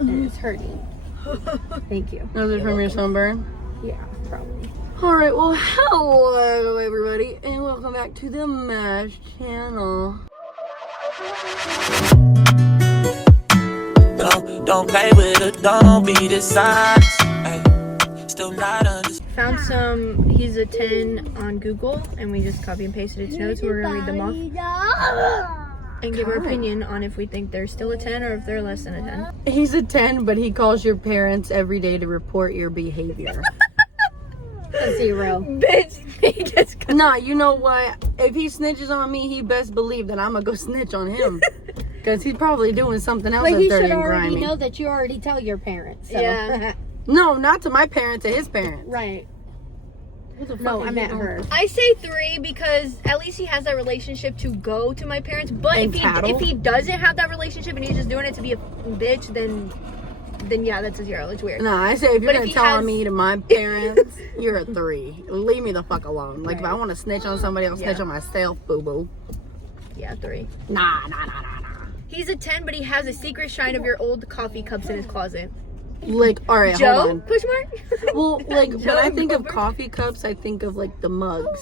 and it's hurting. Thank you. Is it from your sunburn? Yeah, probably. Alright, well, hello everybody, and welcome back to the MASH channel. Don't play with it, don't be the size. Still not Found some He's a 10 on Google, and we just copy and pasted its notes. We're gonna read them off and give our opinion on if we think they're still a 10 or if they're less than a 10. He's a 10, but he calls your parents every day to report your behavior. A 0. Bitch, he gets Nah, you know what? If he snitches on me, he best believe that I'm gonna go snitch on him. Because he's probably doing something else But that's he dirty should and already grimy. know that you already tell your parents. So. Yeah. No, not to my parents, to his parents. Right. What the fuck No, is I meant he her. doing? I say 3 because at least he has that relationship to go to my parents. But And if he doesn't have that relationship and he's just doing it to be a bitch, then yeah, that's a 0. It's weird. Nah, I say if you're But gonna if he tell on has- me to my parents, you're a 3. Leave me the fuck alone. Like if I want to snitch on somebody, I'll snitch on myself, boo boo. Yeah, 3. Nah. He's a 10, but he has a secret shrine of your old coffee cups in his closet. Like, all right, Joe? hold on. Push mark? Well, like when I think of Joe. coffee cups, I think of like the mugs.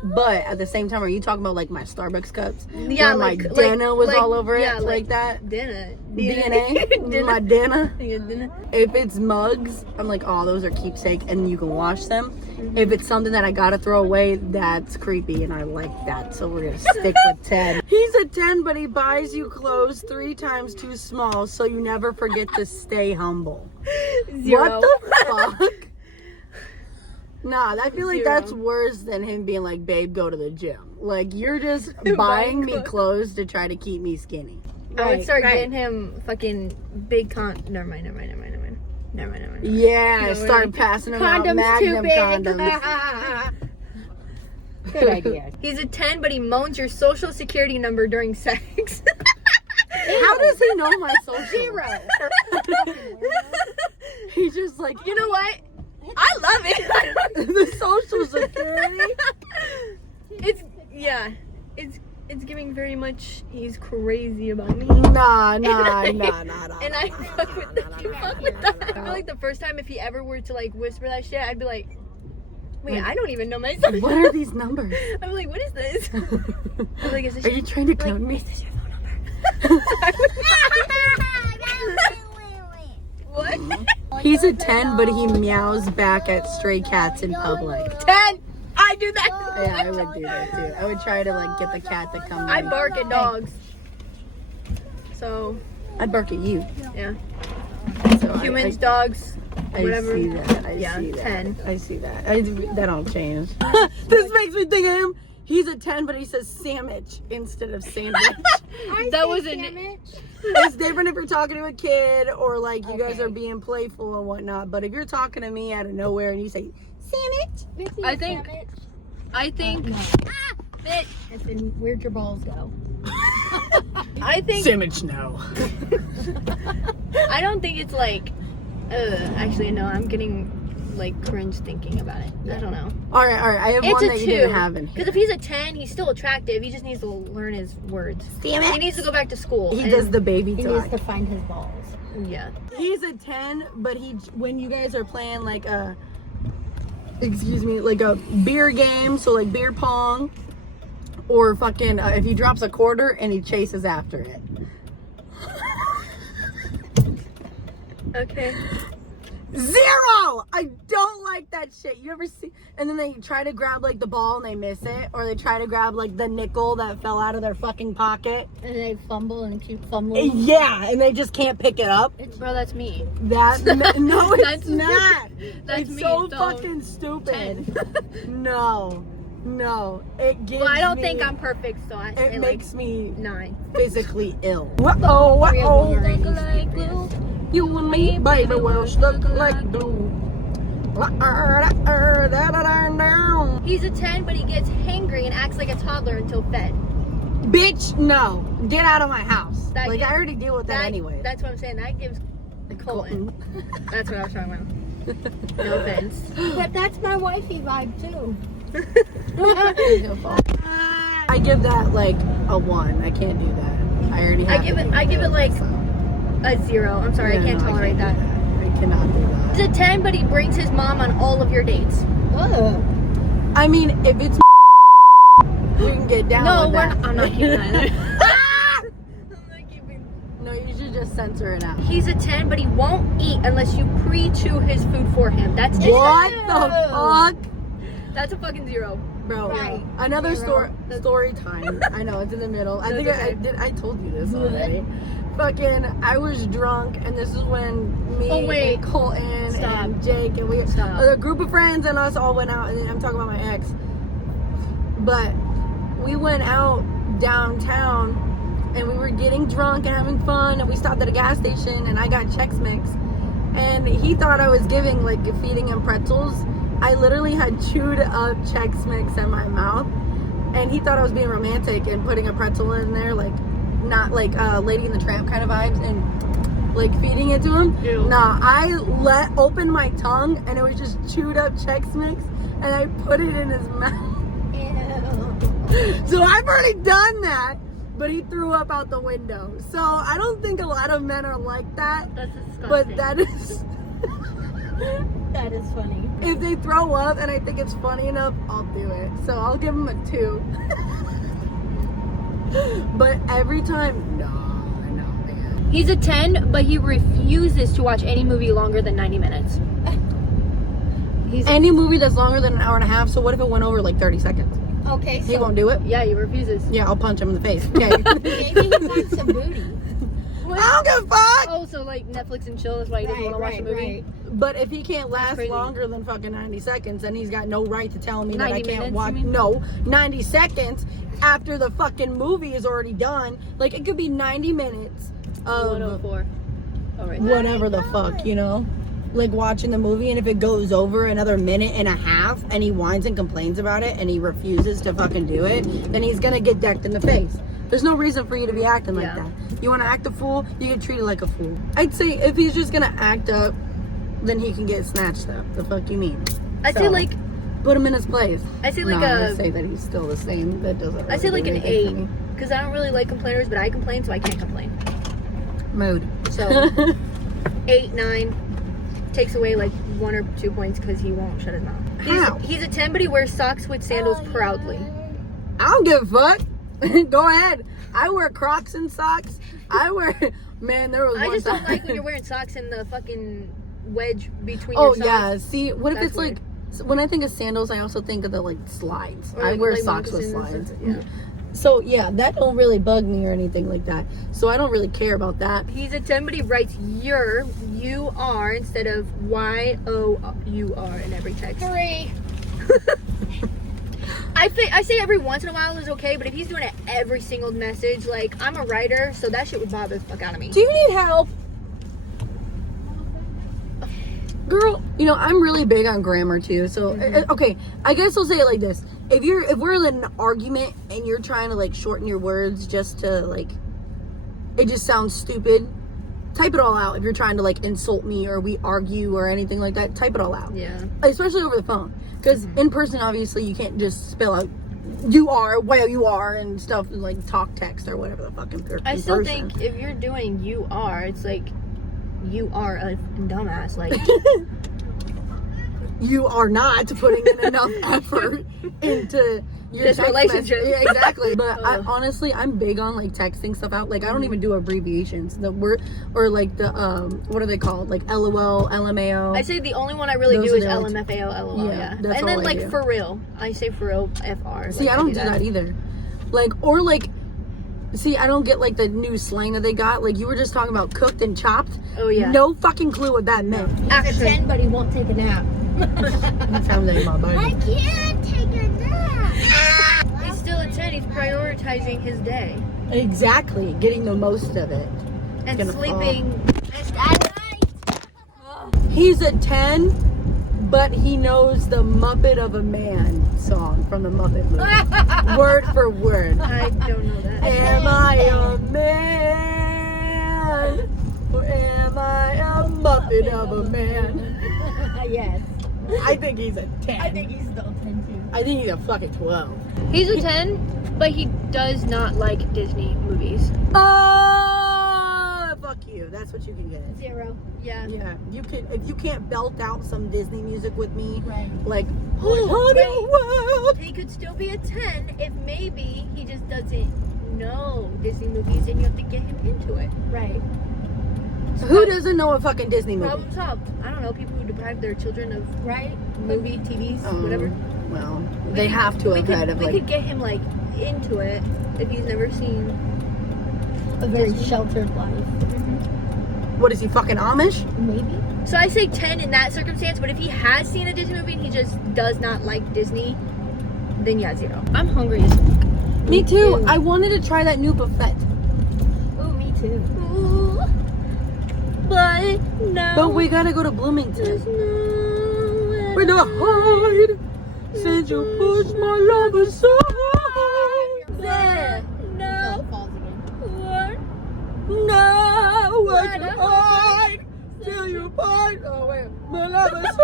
But at the same time, are you talking about like my Starbucks cups? Yeah, where my like- Dana was like- all over it, yeah, like that. Dinner. DNA, my Dana. Dinner. If it's mugs, I'm like, oh, those are keepsake, and you can wash them. If it's something that I gotta throw away, that's creepy, and I like that. So we're gonna stick with 10. He's a 10, but he buys you clothes 3 times too small, so you never forget to stay humble. 0. What the fuck? Nah, I feel like 0. that's worse than him being like, babe, go to the gym. Like, you're just buying me clothes to try to keep me skinny. I would start right. getting him fucking big Never mind. Yeah, No, start right. passing them out Condoms Magnum too big. condoms. Good idea. He's a 10, but he moans your social security number during sex. How does he know my social? 0. He's just like, You know what? I love it. the social security. It's giving very much. He's crazy about me. Nah. And I fuck with that. You fuck with that. I feel like the first time if he ever were to like whisper that shit, I'd be like, wait, I don't even know myself. What are these numbers? I'm like, what is this? I'm like, is this Are you trying to clone me? Is this your phone number? What? He's a 10, but he meows back at stray cats in public. 10. I do that. Yeah, I would do that too. I would try to like get the cat to come. I to me. bark at dogs. So I'd bark at you. yeah, So humans, dogs, I whatever. see that. I Yeah, see that. 10. I see that. That don't change. This makes me think of him. He's a 10, but he says sandwich instead of sandwich. That wasn't. It's different if you're talking to a kid or like you guys are being playful and whatnot. But if you're talking to me out of nowhere and you say sandwich, I think that And then where'd your balls go? I think sandwich no. I don't think it's like. Actually, no. I'm getting like cringe thinking about it. I don't know. All right. I have It's one a that you 2. didn't have in here. Because if he's a 10, he's still attractive. He just needs to learn his words. Damn it. He needs to go back to school. He and- does the baby He talk. needs to find his balls. Yeah. He's a 10, but when you guys are playing like a like a beer game, so like beer pong, or fucking if he drops a quarter and he chases after it. Okay. 0! I don't like that shit. You ever see? And then they try to grab like the ball and they miss it, or they try to grab like the nickel that fell out of their fucking pocket. And they fumble and keep fumbling. Yeah, and they just can't pick it up. Bro, that's me. That no, it's That's- not. that's It's me, so so fucking stupid. No, it gives. Well, I don't me, think I'm perfect, so I say It makes me 9. physically ill. What-oh. Like glue. You and me, baby, we're stuck like glue. He's a 10, but he gets hangry and acts like a toddler until fed. Bitch, no. Get out of my house. That Like, gives- I already deal with that anyway. That's what I'm saying. That gives Colton. That's what I was talking about. No offense. But that's my wifey vibe too. I give that like a 1. I can't do that. I already have I give it like A 0. I'm sorry, I can't tolerate that. I cannot do that. He's a 10, but he brings his mom on all of your dates. I mean, if it's we can get down No, with we're that. not, I'm not keeping that in there. No, you should just censor it out. He's a 10, but he won't eat unless you pre-chew his food for him. That's just What the fuck? That's a fucking 0. Bro, Right. another Zero. story time. I know, it's in the middle. I That's think okay. I told you this already. Fucking, I was drunk, and this is when me Oh, wait. and Colton Stop. and Jake and Stop. a group of friends and us all went out, and I'm talking about my ex. But we went out downtown, and we were getting drunk and having fun, and we stopped at a gas station, and I got Chex Mix, and he thought I was feeding him pretzels. I literally had chewed up Chex Mix in my mouth, and he thought I was being romantic and putting a pretzel in there, like not like Lady and the Tramp kind of vibes, and like feeding it to him. Ew. Nah, I opened my tongue, and it was just chewed up Chex Mix, and I put it in his mouth. So I've already done that, but he threw up out the window. So I don't think a lot of men are like that, That's disgusting. but that is. That is funny. If they throw up and I think it's funny enough, I'll do it. So I'll give them a 2. But every time, no, man. He's a 10, but he refuses to watch any movie longer than 90 minutes. Any movie that's longer than an hour and a half, so what if it went over like 30 seconds? Okay, He so won't do it? Yeah, he refuses. Yeah, I'll punch him in the face. Okay. maybe he wants some booty. I don't give a fuck! Oh, so like Netflix and chill, that's why he doesn't want to watch a movie? But if he can't last crazy. longer than fucking 90 seconds, then he's got no right to tell me that I 90 can't minutes, watch. you mean? No, 90 seconds after the fucking movie is already done. Like, it could be 90 minutes of 104. Oh, right there. whatever the fuck, you know? Like, watching the movie, and if it goes over another minute and a half and he whines and complains about it and he refuses to fucking do it, then he's gonna get decked in the face. There's no reason for you to be acting like Yeah. that. You want to act a fool, you get treated like a fool. I'd say if he's just gonna act up, then he can get snatched up. The fuck you mean? I say So, like put him in his place. I say like I'm gonna a say that he's still the same. That doesn't. I say really like an do anything to 8 me. because I don't really like complainers, but I complain, so I can't complain. Mood. So 8, 9 takes away like 1 or 2 points because he won't shut his mouth. How? He's a 10, but he wears socks with sandals proudly. I don't give a fuck. Go ahead. I wear Crocs and socks. Man, there was I one just don't time. like when you're wearing socks and the fucking wedge between Oh your socks. yeah. See, what if That's it's like when I think of sandals, I also think of the like slides. Or, I like- wear like socks with moccasins slides. and- yeah. So yeah, that don't really bug me or anything like that. So I don't really care about that. He's a 10, but he writes you are instead of YOUR in every text. 3. I say every once in a while is okay, but if he's doing it every single message, like I'm a writer, so that shit would bother the fuck out of me. Do you need help? Girl, you know, I'm really big on grammar too. So, okay, I guess I'll say it like this. If we're in an argument and you're trying to like shorten your words just to like, it just sounds stupid, type it all out. If you're trying to like insult me or we argue or anything like that, type it all out. Yeah. Especially over the phone. Because in person, obviously, you can't just spell out you are, well, you are, and stuff like talk text or whatever the fuck in I in still person. think if you're doing you are, it's like you are a dumbass. Like You are not putting in enough effort into your This text relationship. message. Yeah, exactly. But Ugh. honestly, I'm big on like texting stuff out. Like I don't even do abbreviations. The word or like the what are they called? Like LOL, LMAO. I say the only one I really Those do are is the only LMFAO, LOL. Yeah, Yeah. that's And then all I like do. for real, I say for real FR. See, like, I don't do that either. Like or like. See, I don't get like the new slang that they got. Like you were just talking about cooked and chopped. Oh yeah. No fucking clue what that meant. He's a Actually- 10, but he won't take a nap. That sounds like my I buddy. can't take a nap. He's still a 10. He's prioritizing his day Exactly, getting the most of it. and Gonna sleeping. He's a 10, but he knows the Muppet of a Man song from the Muppet movie. Word for word. I don't know that. Am I a man? Or am I a Muppet of a man? Yes. I think he's a 10. I think he's still 10 too. I think he's a fucking 12. He's a 10, but he does not like Disney movies. Oh, fuck you. That's what you can get. 0. Yeah. Yeah, you could if you can't belt out some Disney music with me, Right. like He could still be a 10 if maybe he just doesn't know Disney movies and you have to get him into it. Right. who doesn't know a fucking Disney movie? Problem solved. I don't know, people who deprive their children of Right. movie, TVs, whatever. Well, they have to have had of We like. could get him like into it if he's never seen. A very sheltered life. What is he fucking Amish? Maybe. So I say 10 in that circumstance, but if he has seen a Disney movie and he just does not like Disney, then yeah, 0. I'm hungry as fuck. Me too. I wanted to try that new buffet, Oh, me too. But no. but we gotta go to Bloomington. There's nowhere Where to hide since you pushed my love aside? there. No. Falls again. Now where Where to to hide till you find my love aside?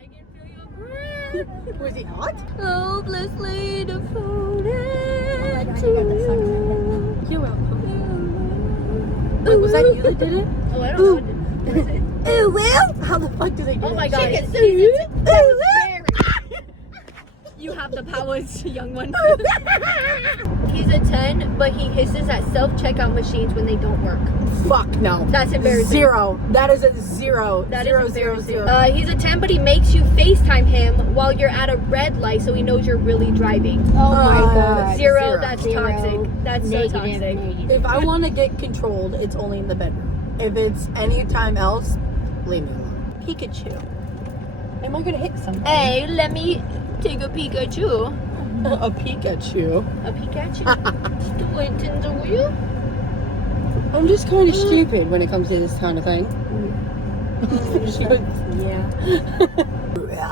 I can feel your breath. Was he hot? Hopelessly devoted. Oh my God, you got that song. You're welcome. Wait, was that you that did it? Oh, I don't know. What is it? Ooh, well, how the fuck do they do Oh my that? God. Chicken You have the powers, young one. He's a 10, but he hisses at self-checkout machines when they don't work. Fuck no. That's embarrassing. 0. That is a 0. That Zero, is zero, embarrassing. zero. He's a 10, but he makes you FaceTime him while you're at a red light so he knows you're really driving. Oh my God. 0, that's Zero. toxic. That's so toxic. Negative. If I want to get controlled, it's only in the bedroom. If it's any time else, leave me alone. Pikachu. Am I gonna hit something? Hey, let me take a Pikachu. A Pikachu. A Pikachu? Do it in the wheel? I'm just kind of stupid when it comes to this kind of thing. Yeah.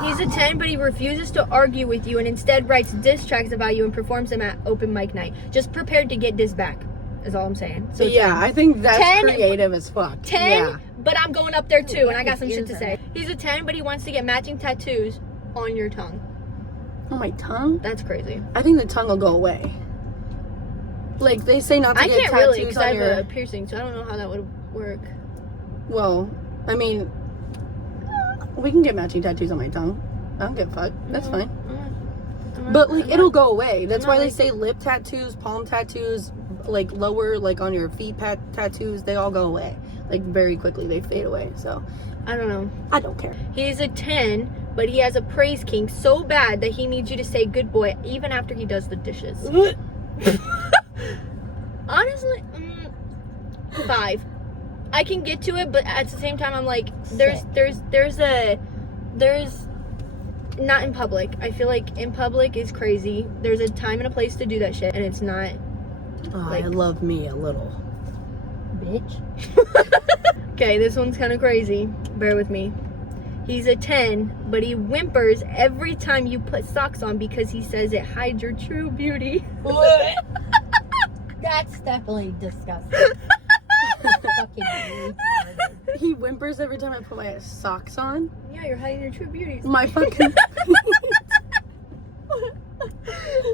He's a 10, but he refuses to argue with you and instead writes diss tracks about you and performs them at open mic night. Just prepared to get diss back, is all I'm saying. So yeah, I think that's 10, creative as fuck. 10, Yeah. but I'm going up there too, and I got some shit to say. He's a 10, but he wants to get matching tattoos on your tongue. Oh, my tongue? That's crazy. I think the tongue will go away. Like, they say not to I get can't tattoos really, because I on have your... a piercing, so I don't know how that would work. Well, I mean, we can get matching tattoos on my tongue. I don't give a fuck. That's fine. But, like, it'll go away. That's why they say lip tattoos, palm tattoos, like, lower, like, on your feet tattoos, they all go away. Like, very quickly. They fade away. So, I don't know. I don't care. He's a 10, but he has a praise kink so bad that he needs you to say good boy even after he does the dishes. Honestly, 5. I can get to it, but at the same time, I'm like, there's not in public. I feel like in public is crazy. There's a time and a place to do that shit, and it's not. Oh, Like- I love me a little. Bitch. Okay, this one's kind of crazy. Bear with me. He's a 10, but he whimpers every time you put socks on because he says it hides your true beauty. That's definitely disgusting. Fucking retarded. He whimpers every time I put my socks on. Yeah, you're hiding your true beauty. My fucking...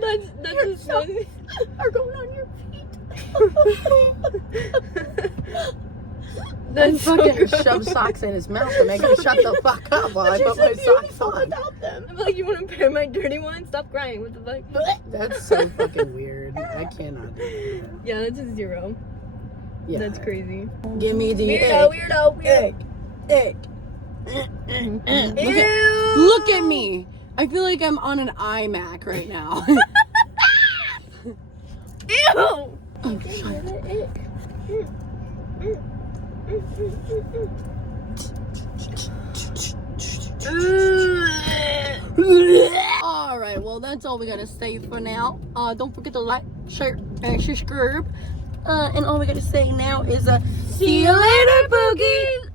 That's just funny. Are going on your Then That's so fucking gross. shove socks in his mouth and make him shut the fuck up while I put my socks on. I'm like, you want to pair my dirty one? Stop crying. What the fuck? That's so fucking weird. I cannot do that. Yeah, that's a 0. Yeah. That's crazy. Give me the Weirdo. egg. Egg. Look at me. I feel like I'm on an iMac right now. Ew! Oh, shut Alright, well that's all we gotta say for now. Don't forget to like, share, and subscribe. And all we gotta say now is see you later, Boogie!